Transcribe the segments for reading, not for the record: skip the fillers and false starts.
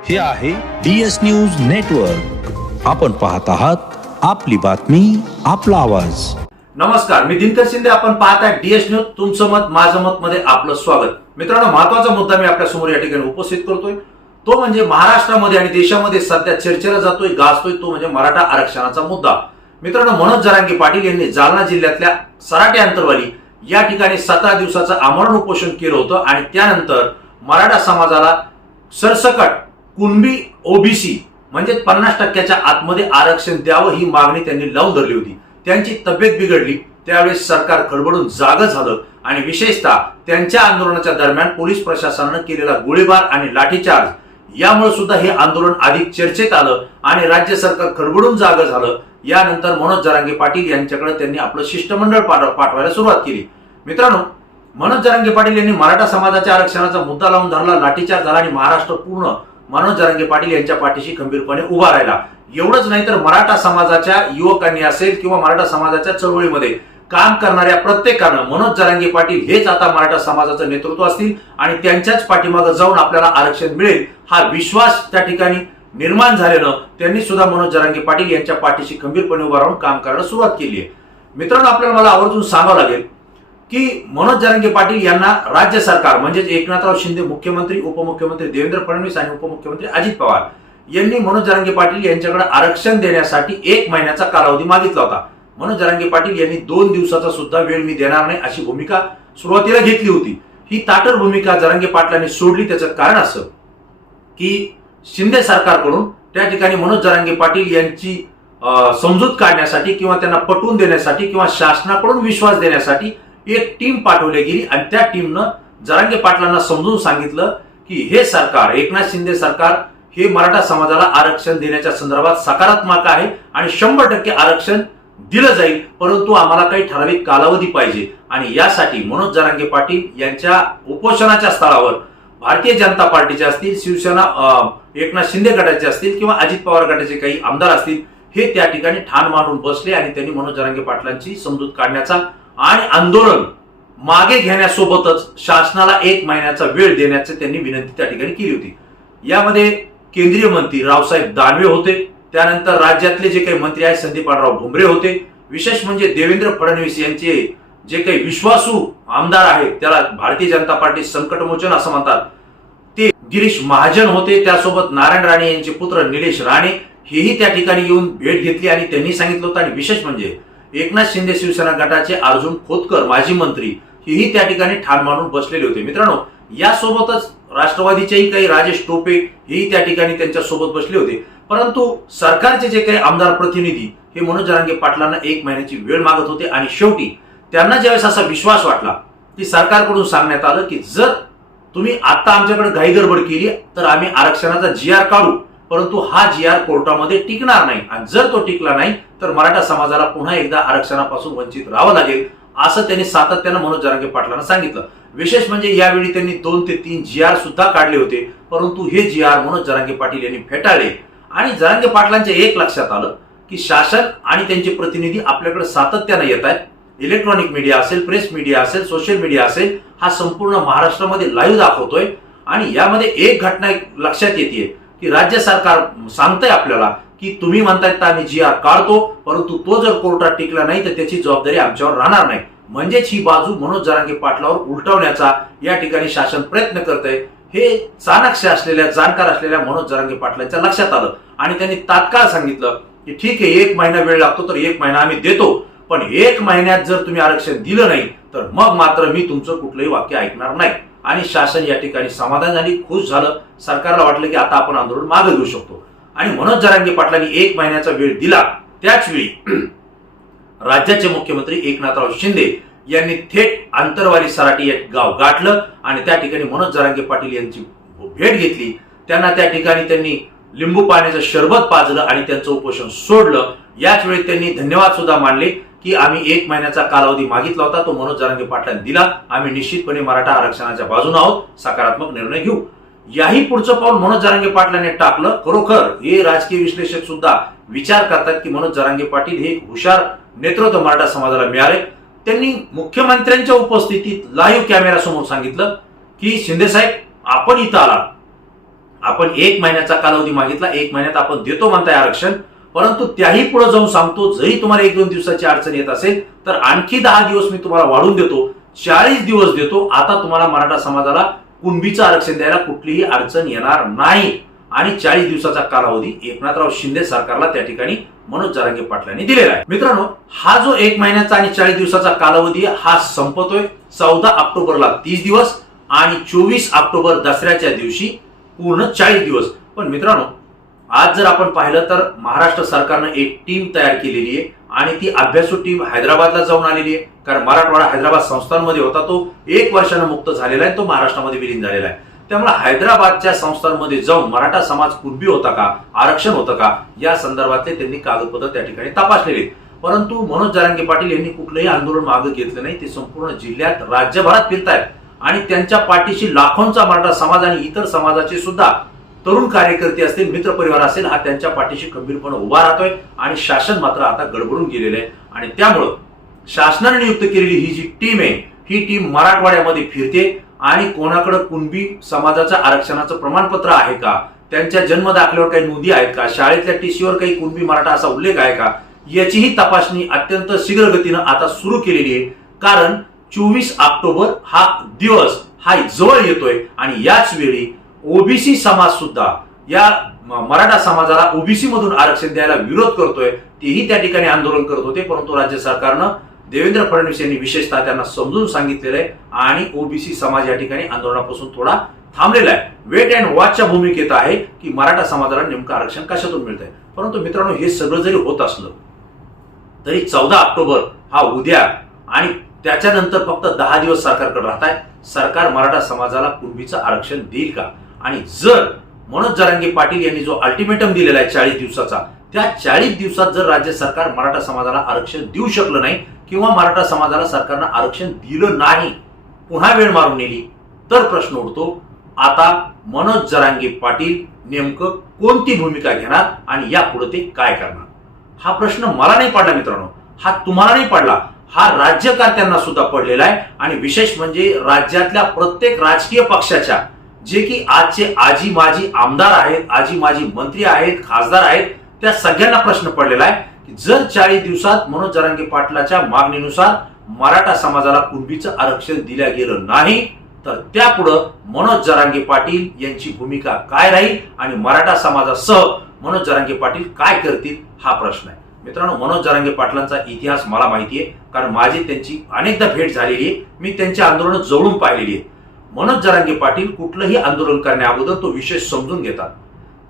हे आहे DS news network. आपण पाहत आहात आपली बातमी आपला आवाज. नमस्कार, मी दिनकर शिंदे. आपण पाहत आहे DS न्यूज. तुमचं मत माझं मत मध्ये आपलं स्वागत. मित्रांनो, महत्त्वाचा मुद्दा मी आपल्या समोर या ठिकाणी उपस्थित करतोय. तो म्हणजे महाराष्ट्रामध्ये आणि देशामध्ये सध्या चर्चेला जातोय, गाजतोय, तो म्हणजे मराठा आरक्षणाचा मुद्दा. मित्रांनो, मनोज जरांगे पाटील यांनी जालना जिल्ह्यातल्या सराटे अंतरवाली या ठिकाणी 17 दिवसाचं आमरण उपोषण केलं होतं आणि त्यानंतर मराठा समाजाला सरसकट कुणबी ओबीसी म्हणजे 50% आतमध्ये आरक्षण द्यावं ही मागणी त्यांनी लावून धरली होती. त्यांची तब्येत बिघडली, त्यावेळेस सरकार खडबडून जागं झालं आणि विशेषतः त्यांच्या आंदोलनाच्या दरम्यान पोलीस प्रशासनानं केलेला गोळीबार आणि लाठीचार्ज यामुळे सुद्धा हे आंदोलन अधिक चर्चेत आलं आणि राज्य सरकार खडबडून जागं झालं. यानंतर मनोज जरांगे पाटील यांच्याकडे त्यांनी आपलं शिष्टमंडळ पाठवायला सुरुवात केली. मित्रांनो, मनोज जरांगे पाटील यांनी मराठा समाजाच्या आरक्षणाचा मुद्दा लावून धरला, लाठीचार्ज झाला आणि महाराष्ट्र पूर्ण मनोज जरांगे पाटील यांच्या पाठीशी खंबीरपणे उभा राहिला. एवढंच नाही तर मराठा समाजाच्या युवकांनी असेल किंवा मराठा समाजाच्या चळवळीमध्ये काम करणाऱ्या प्रत्येकानं मनोज जरांगे पाटील हेच आता मराठा समाजाचं नेतृत्व असतील आणि त्यांच्याच पाठीमागे जाऊन आपल्याला आरक्षण मिळेल हा विश्वास त्या ठिकाणी निर्माण झाल्यानं त्यांनी सुद्धा मनोज जरांगे पाटील यांच्या पाठीशी खंबीरपणे उभा राहून काम करायला सुरुवात केली आहे. मित्रांनो, आपल्याला मला आवर्जून सांगावं लागेल की मनोज जरांगे पाटील यांना राज्य सरकार म्हणजेच एकनाथराव शिंदे मुख्यमंत्री, उपमुख्यमंत्री देवेंद्र फडणवीस आणि उपमुख्यमंत्री अजित पवार यांनी मनोज जरांगे पाटील यांच्याकडे आरक्षण देण्यासाठी 1 महिन्याचा कालावधी मागितला होता. मनोज जरांगे पाटील यांनी 2 दिवसाचा सुद्धा वेळ मी देणार नाही अशी भूमिका सुरुवातीला घेतली होती. ही ताटर भूमिका जरांगे पाटलांनी सोडली. त्याचं कारण असं की शिंदे सरकारकडून त्या ठिकाणी मनोज जरांगे पाटील यांची समजूत काढण्यासाठी किंवा त्यांना पटवून देण्यासाठी किंवा शासनाकडून विश्वास देण्यासाठी एक टीम पाठवली गेली आणि त्या टीमनं जरांगे पाटलांना समजून सांगितलं की हे सरकार, एकनाथ शिंदे सरकार हे मराठा समाजाला आरक्षण देण्याच्या संदर्भात सकारात्मक आहे आणि 100% आरक्षण दिलं जाईल, परंतु आम्हाला काही ठराविक कालावधी पाहिजे. आणि यासाठी मनोज जरांगे पाटील यांच्या उपोषणाच्या स्थळावर भारतीय जनता पार्टीचे असतील, शिवसेना एकनाथ शिंदे गटाचे असतील किंवा अजित पवार गटाचे काही आमदार असतील, हे त्या ठिकाणी ठाण मांडून बसले आणि त्यांनी मनोज जरांगे पाटलांची समजूत काढण्याचा आणि आंदोलन मागे घेण्यासोबतच शासनाला 1 महिन्याचा वेळ देण्याची त्यांनी विनंती त्या ठिकाणी केली होती. यामध्ये केंद्रीय मंत्री रावसाहेब दानवे होते, त्यानंतर राज्यातले जे काही मंत्री आहेत संदीपानराव भुमरे होते, विशेष म्हणजे देवेंद्र फडणवीस यांचे जे काही विश्वासू आमदार आहेत त्याला भारतीय जनता पार्टी संकटमोचन असं म्हणतात, ते गिरीश महाजन होते, त्यासोबत नारायण राणे यांचे पुत्र निलेश राणे हेही त्या ठिकाणी येऊन भेट घेतली आणि त्यांनी सांगितलं होतं. आणि विशेष म्हणजे एकनाथ शिंदे शिवसेना गटाचे अर्जुन खोतकर माजी मंत्री हेही त्या ठिकाणी ठाण मांडून बसलेले होते. मित्रांनो, यासोबतच राष्ट्रवादीचेही काही राजेश टोपे हेही त्या ठिकाणी त्यांच्या सोबत बसले होते. परंतु सरकारचे जे काही आमदार प्रतिनिधी हे मनोज जरांगे पाटलांना 1 महिन्याची वेळ मागत होते आणि शेवटी त्यांना ज्यावेळेस असा विश्वास वाटला की सरकारकडून सांगण्यात आलं की जर तुम्ही आता आमच्याकडे घाई गडबड केली तर आम्ही आरक्षणाचा GR काढू, परंतु हा GR कोर्टामध्ये टिकणार नाही आणि जर तो टिकला नाही तर मराठा समाजाला पुन्हा एकदा आरक्षणापासून वंचित राहावं लागेल असं त्यांनी सातत्यानं मनोज जरांगे पाटलांना सांगितलं. विशेष म्हणजे यावेळी त्यांनी 2 ते 3 GR सुद्धा काढले होते, परंतु हे GR मनोज जरांगे पाटील यांनी फेटाळले. आणि जरांगे पाटलांच्या एक लक्षात आलं की शासन आणि त्यांचे प्रतिनिधी आपल्याकडे सातत्यानं येत आहेत. इलेक्ट्रॉनिक मीडिया असेल, प्रेस मीडिया असेल, सोशल मीडिया असेल, हा संपूर्ण महाराष्ट्रामध्ये लाईव्ह दाखवतोय. आणि यामध्ये एक घटना लक्षात येते की राज्य सरकार सांगतंय आपल्याला की तुम्ही म्हणताय तर आम्ही GR काढतो, परंतु तो जर कोर्टात टिकला नाही तर त्याची जबाबदारी आमच्यावर राहणार नाही. म्हणजेच ही बाजू मनोज जरांगे पाटलावर उलटवण्याचा या ठिकाणी शासन प्रयत्न करतंय. हे चाणक्य असलेल्या, जाणकार असलेल्या मनोज जरांगे पाटलांच्या लक्षात आलं आणि त्यांनी तात्काळ सांगितलं की ठीक आहे, 1 महिना वेळ लागतो तर 1 महिना आम्ही देतो, पण 1 महिन्यात जर तुम्ही आरक्षण दिलं नाही तर मग मात्र मी तुमचं कुठलंही वाक्य ऐकणार नाही. आणि शासन या ठिकाणी समाधान झाली, खुश झालं. सरकारला वाटलं की आता आपण आंदोलन मागे घेऊ शकतो आणि मनोज जरांगे पाटलांनी 1 महिन्याचा वेळ दिला. त्याचवेळी राज्याचे मुख्यमंत्री एकनाथराव शिंदे यांनी थेट आंतरवाली सराटी या गाव गाठलं आणि त्या ठिकाणी मनोज जरांगे पाटील यांची भेट घेतली. त्यांना त्या ठिकाणी त्यांनी लिंबू पाण्याचं शरबत पाजलं आणि त्यांचं उपोषण सोडलं. याच वेळी त्यांनी धन्यवाद सुद्धा मानले की आम्ही 1 महिन्याचा कालावधी मागितला होता, तो मनोज जरांगे पाटलांनी दिला. आम्ही निश्चितपणे मराठा आरक्षणाच्या बाजूने आहोत, सकारात्मक निर्णय घेऊ. याही पुढचं पाऊल मनोज जरांगे पाटलांनी टाकलं. खरोखर हे राजकीय विश्लेषक सुद्धा विचार करतात की मनोज जरांगे पाटील हे हुशार नेतृत्व मराठा समाजाला मिळाले. त्यांनी मुख्यमंत्र्यांच्या उपस्थितीत लाईव्ह कॅमेरा समोर सांगितलं की शिंदे साहेब आपण इथं आला आपण 1 महिन्याचा कालावधी मागितला, 1 महिन्यात आपण देतो म्हणताय आरक्षण, परंतु त्याही पुढे जाऊन सांगतो जरी तुम्हाला 1-2 दिवसाची अडचण येत असेल तर आणखी 10 दिवस मी तुम्हाला वाढून देतो, 40 दिवस देतो. आता तुम्हाला मराठा समाजाला कुणबीचं आरक्षण द्यायला कुठलीही अडचण येणार नाही. आणि 40 दिवसाचा कालावधी एकनाथराव शिंदे सरकारला त्या ठिकाणी मनोज जरांगे पाटलांनी दिलेला आहे. मित्रांनो, हा जो 1 महिन्याचा आणि 40 दिवसाचा कालावधी हा संपतोय 14 ऑक्टोबरला 30 दिवस आणि 24 ऑक्टोबर दसऱ्याच्या दिवशी पूर्ण 40 दिवस. पण मित्रांनो, आज जर आपण पाहिलं तर महाराष्ट्र सरकारनं एक टीम तयार केलेली आहे आणि ती अभ्यासू टीम हैदराबादला जाऊन आलेली आहे. कारण मराठवाडा हैदराबाद संस्थांमध्ये होता, तो 1 वर्षानं मुक्त झालेला आहे, तो महाराष्ट्रामध्ये विलीन झालेला आहे. त्यामुळे हैदराबादच्या संस्थांमध्ये जाऊन मराठा समाज कुणबी होता का, आरक्षण होतं का, या संदर्भातले त्यांनी कागदपत्र त्या ठिकाणी तपासलेले. परंतु मनोज जरांगे पाटील यांनी कुठलंही आंदोलन मागे घेतलं नाही. ते संपूर्ण जिल्ह्यात राज्यभरात फिरतायत आणि त्यांच्या पाठीशी लाखोंचा मराठा समाज आणि इतर समाजाचे सुद्धा तरुण कार्यकर्ते असतील, मित्रपरिवार असेल, हा त्यांच्या पाठीशी खंबीरपणे उभा राहतोय. आणि शासन मात्र आता गडबडून गेलेलं आहे. आणि त्यामुळं शासनाने नियुक्त केलेली ही जी टीम आहे, ही टीम मराठवाड्यामध्ये फिरते आणि कोणाकडे कुणबी समाजाच्या आरक्षणाचं प्रमाणपत्र आहे का, त्यांच्या जन्म दाखल्यावर काही नोंदी आहेत का, शाळेतल्या टीसीवर काही कुणबी मराठा असा उल्लेख आहे का, याचीही तपासणी अत्यंत शीघ्र गतीनं आता सुरू केलेली आहे. कारण 24 ऑक्टोबर हा दिवस हा जवळ येतोय आणि याच वेळी ओबीसी समाज सुद्धा या मराठा समाजाला ओबीसी मधून आरक्षण द्यायला विरोध करतोय. तेही त्या ठिकाणी आंदोलन करत होते, परंतु राज्य सरकारनं देवेंद्र फडणवीस यांनी विशेषतः त्यांना समजून सांगितलेलं आहे आणि ओबीसी समाज या ठिकाणी आंदोलनापासून थोडा थांबलेला आहे. वेट अँड वॉचच्या भूमिकेत आहे की मराठा समाजाला नेमकं आरक्षण कशातून मिळत आहे. परंतु मित्रांनो, हे सगळं जरी होत असलं तरी 14 ऑक्टोबर हा उद्या आणि त्याच्यानंतर फक्त 10 दिवस सरकारकडे राहत आहे. सरकार मराठा समाजाला कुणबीचं आरक्षण देईल का? आणि जर मनोज जरांगे पाटील यांनी जो अल्टिमेटम दिलेला आहे 40 दिवसाचा, त्या 40 दिवसात जर राज्य सरकार मराठा समाजाला आरक्षण देऊ शकलं नाही किंवा मराठा समाजाला सरकारनं आरक्षण दिलं नाही, पुन्हा वेळ मारून नेली, तर प्रश्न उठतो आता मनोज जरांगे पाटील नेमकं कोणती भूमिका घेणार आणि यापुढे ते काय करणार? हा प्रश्न मला नाही पडला मित्रांनो, हा तुम्हाला नाही पडला, हा राज्यकर्त्यांना सुद्धा पडलेला आहे. आणि विशेष म्हणजे राज्यातल्या प्रत्येक राजकीय पक्षाच्या, जे की आजचे आजी माजी आमदार आहेत, आजी माजी मंत्री आहेत, खासदार आहेत, त्या सगळ्यांना प्रश्न पडलेला आहे की जर 40 दिवसात मनोज जरांगे पाटलाच्या मागणीनुसार मराठा समाजाला कुणबीचं आरक्षण दिलं गेलं नाही तर त्यापुढं मनोज जरांगे पाटील यांची भूमिका काय राहील आणि मराठा समाजासह मनोज जरांगे पाटील काय करतील, हा प्रश्न आहे. मित्रांनो, मनोज जरांगे पाटलांचा इतिहास मला माहिती आहे, कारण माझी त्यांची अनेकदा भेट झालेली आहे. मी त्यांची आंदोलनं जवळून पाहिलेली आहेत. मनोज जरांगे पाटील कुठलंही आंदोलन करण्या अगोदर तो विषय समजून घेतात,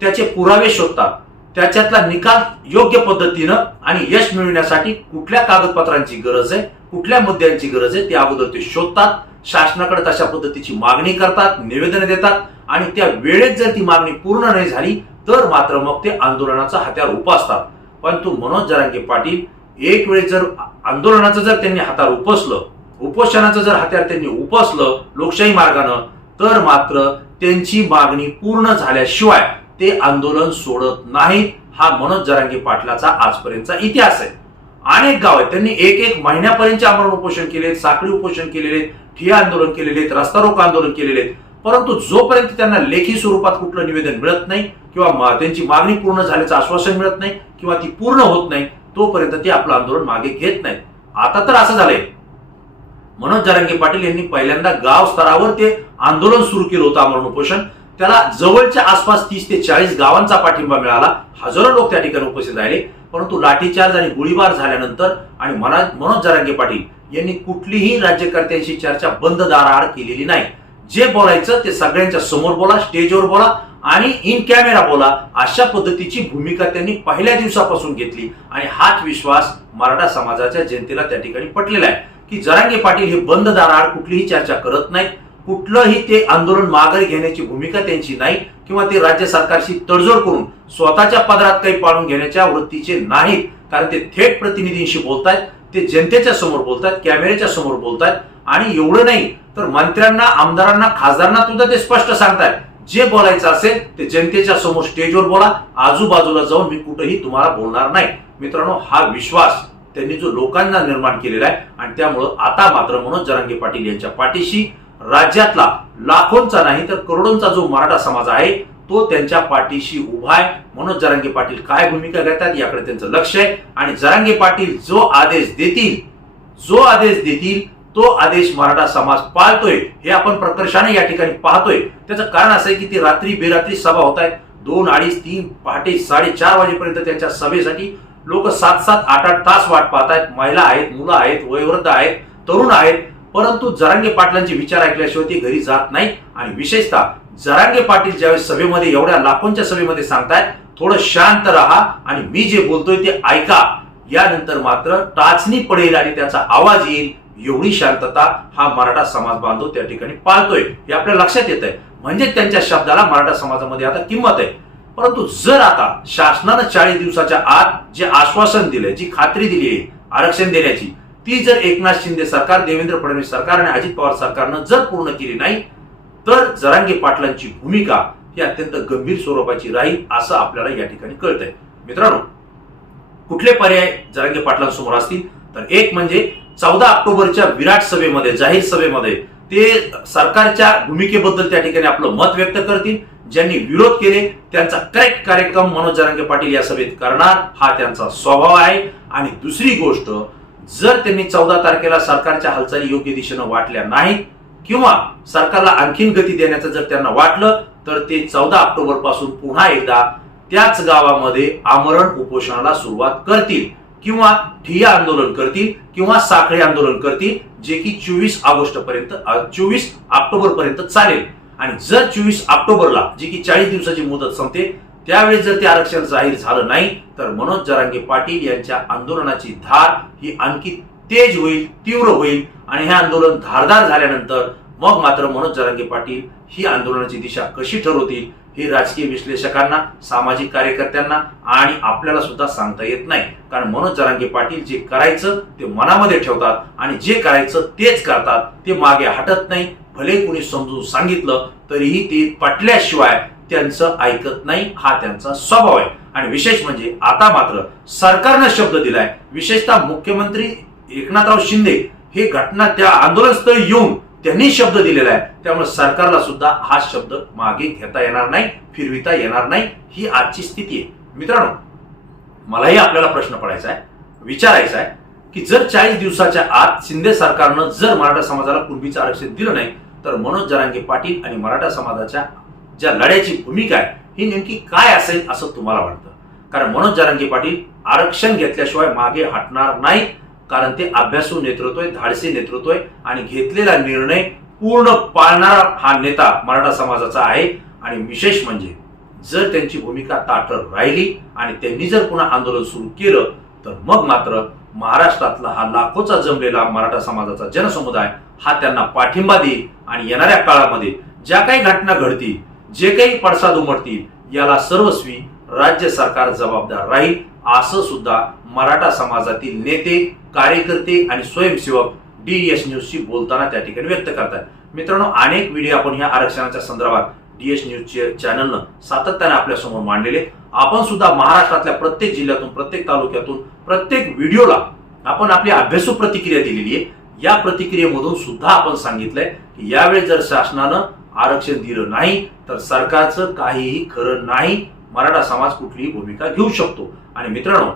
त्याचे पुरावे शोधतात, त्याच्यातला निकाल योग्य पद्धतीनं आणि यश मिळवण्यासाठी कुठल्या कागदपत्रांची गरज आहे, कुठल्या मुद्द्यांची गरज आहे, ते अगोदर ते शोधतात, शासनाकडे तशा पद्धतीची मागणी करतात, निवेदन देतात आणि त्या वेळेत जर ती मागणी पूर्ण नाही झाली तर मात्र मग ते आंदोलनाचा हत्यार उपसतात. परंतु मनोज जरांगे पाटील एक वेळ जर आंदोलनाचं जर त्यांनी हत्यार उपसलं, उपोषणाचं जर हत्यार त्यांनी उपसलं लोकशाही मार्गानं, तर मात्र त्यांची मागणी पूर्ण झाल्याशिवाय ते आंदोलन सोडत नाहीत. हा मनोज जरांगे पाटलाचा आजपर्यंतचा इतिहास आहे. अनेक गाव आहेत, त्यांनी 1 महिन्यापर्यंत आमरण उपोषण केले, साखळी उपोषण केलेले, ठिय्या आंदोलन केलेले, रस्ता रोको आंदोलन केलेले, परंतु जोपर्यंत त्यांना लेखी स्वरूपात कुठलं निवेदन मिळत नाही किंवा त्यांची मागणी पूर्ण झाल्याचं आश्वासन मिळत नाही किंवा ती पूर्ण होत नाही, तोपर्यंत ते आपलं आंदोलन मागे घेत नाहीत. आता तर असं झालंय, मनोज जरांगे पाटील यांनी पहिल्यांदा गाव स्तरावर ते आंदोलन सुरू केलं होतं, आमरण उपोषण. त्याला जवळच्या आसपास 30 ते 40 गावांचा पाठिंबा मिळाला, हजारो लोक त्या ठिकाणी उपस्थित राहिले. परंतु लाठीचार्ज आणि गोळीबार झाल्यानंतर आणि मनोज जरांगे पाटील यांनी कुठलीही राज्यकर्त्यांशी चर्चा बंद दाराआड केलेली नाही. जे बोलायचं ते सगळ्यांच्या समोर बोला, स्टेजवर बोला आणि इन कॅमेरा बोला, अशा पद्धतीची भूमिका त्यांनी पहिल्या दिवसापासून घेतली. आणि हाच विश्वास मराठा समाजाच्या जनतेला त्या ठिकाणी पटलेला आहे की जरांगे पाटील हे बंद दाराआड कुठलीही चर्चा करत नाहीत, कुठलंही ते आंदोलन माघारी घेण्याची भूमिका त्यांची नाही किंवा ते राज्य सरकारशी तडजोड करून स्वतःच्या पदरात काही पाडून घेण्याच्या वृत्तीचे नाहीत. कारण ते थेट प्रतिनिधींशी बोलतायत, ते जनतेच्या समोर बोलतायत, कॅमेऱ्याच्या समोर बोलतायत. आणि एवढं नाही तर मंत्र्यांना, आमदारांना, खासदारांना सुद्धा ते स्पष्ट सांगतायत, जे बोलायचं असेल ते जनतेच्या समोर स्टेजवर बोला, आजूबाजूला जाऊन मी कुठेही तुम्हाला बोलणार नाही. मित्रांनो, हा विश्वास त्यांनी जो लोकांना निर्माण केलेला आहे आणि त्यामुळं आता मात्र मनोज जरांगे पाटील यांच्या पाठीशी राज्यातला लाखोंचा नाही तर करोडोंचा जो मराठा समाज आहे तो त्यांच्या पाठीशी उभा आहे. मनोज जरांगे पाटील काय भूमिका घेतात याकडे त्यांचं लक्ष आहे आणि जरांगे पाटील जो आदेश देतील तो आदेश मराठा समाज पाळतोय हे आपण प्रकर्षाने या ठिकाणी पाहतोय. त्याचं कारण असं आहे की ती रात्री बेरात्री सभा होत आहेत. 2, 2:30, 3 पहाटे 4:30 वाजेपर्यंत त्यांच्या सभेसाठी लोक 7-7, 8-8 तास वाट पाहतायत. महिला आहेत, मुलं आहेत, वयोवृद्ध आहेत, तरुण आहेत. परंतु जरांगे पाटलांचे विचार ऐकल्याशिवाय ते घरी जात नाही. आणि विशेषतः जरांगे पाटील ज्यावेळेस सभेमध्ये एवढ्या लाखोंच्या सभेमध्ये सांगतायत थोडं शांत राहा आणि मी जे बोलतोय ते ऐका, यानंतर मात्र टाचणी पडेल आणि त्याचा आवाज येईल एवढी शांतता हा मराठा समाज बांधव त्या ठिकाणी पाळतोय हे आपल्या लक्षात येत आहे. म्हणजे त्यांच्या शब्दाला मराठा समाजामध्ये आता किंमत आहे. परंतु जर आता शासनानं 40 दिवसाच्या आत जे आश्वासन दिलंय, जी खात्री दिली आहे आरक्षण देण्याची, ती जर एकनाथ शिंदे सरकार, देवेंद्र फडणवीस सरकार आणि अजित पवार सरकारनं जर पूर्ण केली नाही तर जरांगे पाटलांची भूमिका ही अत्यंत गंभीर स्वरूपाची राहील असं आपल्याला या ठिकाणी कळतंय. मित्रांनो, कुठले पर्याय जरांगे पाटलांसमोर असतील तर एक म्हणजे 14 ऑक्टोबरच्या विराट सभेमध्ये, जाहीर सभेमध्ये ते सरकारच्या भूमिकेबद्दल त्या ठिकाणी आपलं मत व्यक्त करतील. ज्यांनी विरोध केले त्यांचा करेक्ट कार्यक्रम मनोज जरांगे पाटील या सभेत करणार हा त्यांचा स्वभाव आहे. आणि दुसरी गोष्ट, जर त्यांनी 14 तारखेला सरकारच्या हालचाली योग्य दिशेनं वाटल्या नाहीत किंवा सरकारला आणखीन गती देण्याचं जर त्यांना वाटलं तर ते 14 ऑक्टोबर पासून पुन्हा एकदा त्याच गावामध्ये आमरण उपोषणाला सुरुवात करतील किंवा ठिय्या आंदोलन करतील किंवा साखळी आंदोलन करतील, जे की 24 ऑक्टोबर पर्यंत चालेल. आणि जर 24 ऑक्टोबरला जी की 40 दिवसाची मुदत संपते त्यावेळेस जर ते आरक्षण जाहीर झालं नाही तर मनोज जरांगे पाटील यांच्या आंदोलनाची धार ही आणखी तेज होईल, तीव्र होईल. आणि हे आंदोलन धारदार झाल्यानंतर मग मात्र मनोज जरांगे पाटील ही आंदोलनाची दिशा कशी ठरवतील हे राजकीय विश्लेषकांना, सामाजिक कार्यकर्त्यांना आणि आपल्याला सुद्धा सांगता येत नाही. कारण मनोज जरांगे पाटील जे करायचं ते मनामध्ये ठेवतात आणि जे करायचं तेच करतात. ते मागे हटत नाही. भले कुणी समजून सांगितलं तरीही ते पटल्याशिवाय त्यांचं ऐकत नाही, हा त्यांचा स्वभाव आहे. आणि विशेष म्हणजे आता मात्र सरकारनं शब्द दिलाय, विशेषतः मुख्यमंत्री एकनाथराव शिंदे हे घटना त्या आंदोलनस्थळी येऊन त्यांनी शब्द दिलेला आहे. त्यामुळे सरकारला सुद्धा हा शब्द मागे घेता येणार नाही, फिरविता येणार नाही. ही आजची स्थिती आहे. मित्रांनो, मलाही आपल्याला प्रश्न पडायचा आहे, विचारायचा आहे की जर 40 दिवसाच्या आत शिंदे सरकारनं जर मराठा समाजाला कुणबीचं आरक्षण दिलं नाही तर मनोज जरांगे पाटील आणि मराठा समाजाच्या ज्या लढ्याची भूमिका आहे ही नेमकी काय असेल असं तुम्हाला वाटतं? कारण मनोज जरांगे पाटील आरक्षण घेतल्याशिवाय मागे हटणार नाहीत. कारण ते अभ्यासू नेतृत्व आहे, धाडसी नेतृत्व आहे आणि घेतलेला निर्णय पूर्ण पाळणारा हा नेता मराठा समाजाचा आहे. आणि विशेष म्हणजे जर त्यांची भूमिका ताठर राहिली आणि त्यांनी जर पुन्हा आंदोलन सुरू केलं तर मग मात्र महाराष्ट्रातला हा लाखोचा जमलेला मराठा समाजाचा जनसमुदाय हा त्यांना पाठिंबा देईल. आणि येणाऱ्या काळामध्ये ज्या काही घटना घडतील, जे काही पडसाद उमटतील याला सर्वस्वी राज्य सरकार जबाबदार राहील असं सुद्धा मराठा समाजातील नेते, कार्यकर्ते आणि स्वयंसेवक DS न्यूजशी बोलताना त्या ठिकाणी व्यक्त करतात. मित्रांनो, अनेक व्हिडिओ आपण ह्या आरक्षणाच्या संदर्भात DS न्यूज चॅनलनं सातत्याने आपल्या समोर मांडलेले. आपण सुद्धा महाराष्ट्रातल्या प्रत्येक जिल्ह्यातून, प्रत्येक तालुक्यातून, प्रत्येक व्हिडिओला आपण आपली अभ्यासू प्रतिक्रिया दिलेली आहे. या प्रतिक्रियेमधून सुद्धा आपण सांगितलंय की यावेळी जर शासनानं आरक्षण दिलं नाही तर सरकारचं काहीही खरं नाही. मराठा समाज कुठलीही भूमिका घेऊ शकतो. आणि मित्रांनो,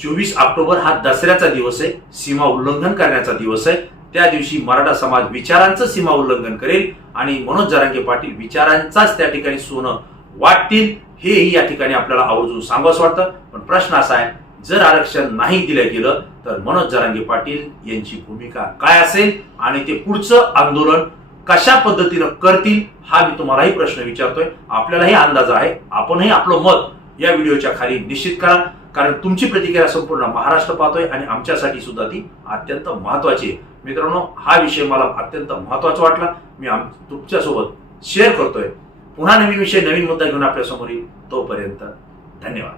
24 ऑक्टोबर हा दसऱ्याचा दिवस आहे, सीमा उल्लंघन करण्याचा दिवस आहे. त्या दिवशी मराठा समाज विचारांचं सीमा उल्लंघन करेल आणि मनोज जरांगे पाटील विचारांचाच त्या ठिकाणी सोनं वाटतील, हेही या ठिकाणी आपल्याला आवर्जून सांगावंसं वाटतं. पण प्रश्न असा आहे, जर आरक्षण नाही दिलं गेलं तर मनोज जरांगे पाटील यांची भूमिका काय असेल आणि ते पुढचं आंदोलन कशा पद्धतीनं करतील हा मी तुम्हालाही प्रश्न विचारतोय. आपल्यालाही अंदाज आहे. आपणही आपलं मत या व्हिडिओच्या खाली निश्चित करा. कारण तुमची प्रतिक्रिया संपूर्ण महाराष्ट्र पाहतोय आणि आमच्यासाठी सुद्धा ती अत्यंत महत्वाची आहे. मित्रांनो, हा विषय मला अत्यंत महत्वाचा वाटला, मी तुमच्यासोबत शेअर करतोय. पुन्हा नवीन विषय, नवीन मुद्दा घेऊन आपल्या समोर येईल. तोपर्यंत धन्यवाद.